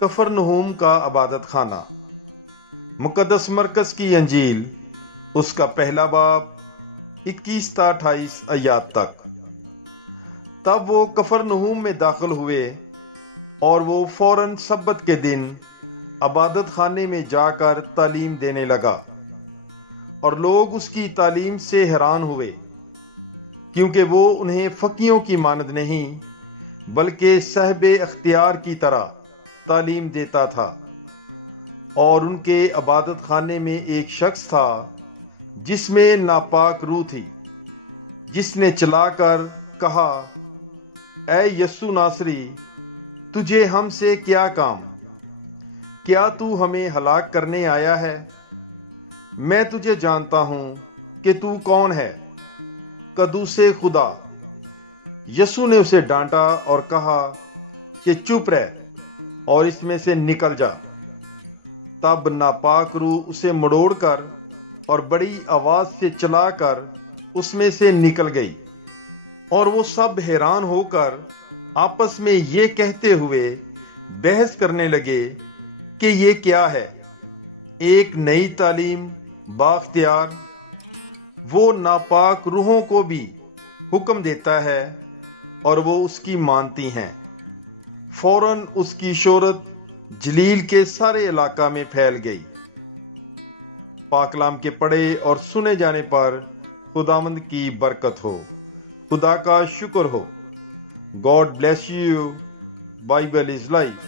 کفرنہوم کا عبادت خانہ۔ مقدس مرکز کی انجیل، اس کا پہلا باب 21 تا 28 آیات تک۔ تب وہ کفرنہوم میں داخل ہوئے اور وہ فوراً سبت کے دن عبادت خانے میں جا کر تعلیم دینے لگا، اور لوگ اس کی تعلیم سے حیران ہوئے، کیونکہ وہ انہیں فقیوں کی مانند نہیں بلکہ صاحب اختیار کی طرح تعلیم دیتا تھا۔ اور ان کے عبادت خانے میں ایک شخص تھا جس میں ناپاک روح تھی، جس نے چلا کر کہا، اے یسوع ناصری، تجھے ہم سے کیا کام؟ کیا تو ہمیں ہلاک کرنے آیا ہے؟ میں تجھے جانتا ہوں کہ تو کون ہے، قدوس خدا۔ یسوع نے اسے ڈانٹا اور کہا کہ چپ رہ اور اس میں سے نکل جا۔ تب ناپاک روح اسے مڑوڑ کر اور بڑی آواز سے چلا کر اس میں سے نکل گئی، اور وہ سب حیران ہو کر آپس میں یہ کہتے ہوئے بحث کرنے لگے کہ یہ کیا ہے، ایک نئی تعلیم بااختیار۔ وہ ناپاک روحوں کو بھی حکم دیتا ہے اور وہ اس کی مانتی ہیں۔ فوراً اس کی شہرت جلیل کے سارے علاقہ میں پھیل گئی۔ پاک کلام کے پڑھے اور سنے جانے پر خداوند کی برکت ہو۔ خدا کا شکر ہو۔ God bless you. Bible is life.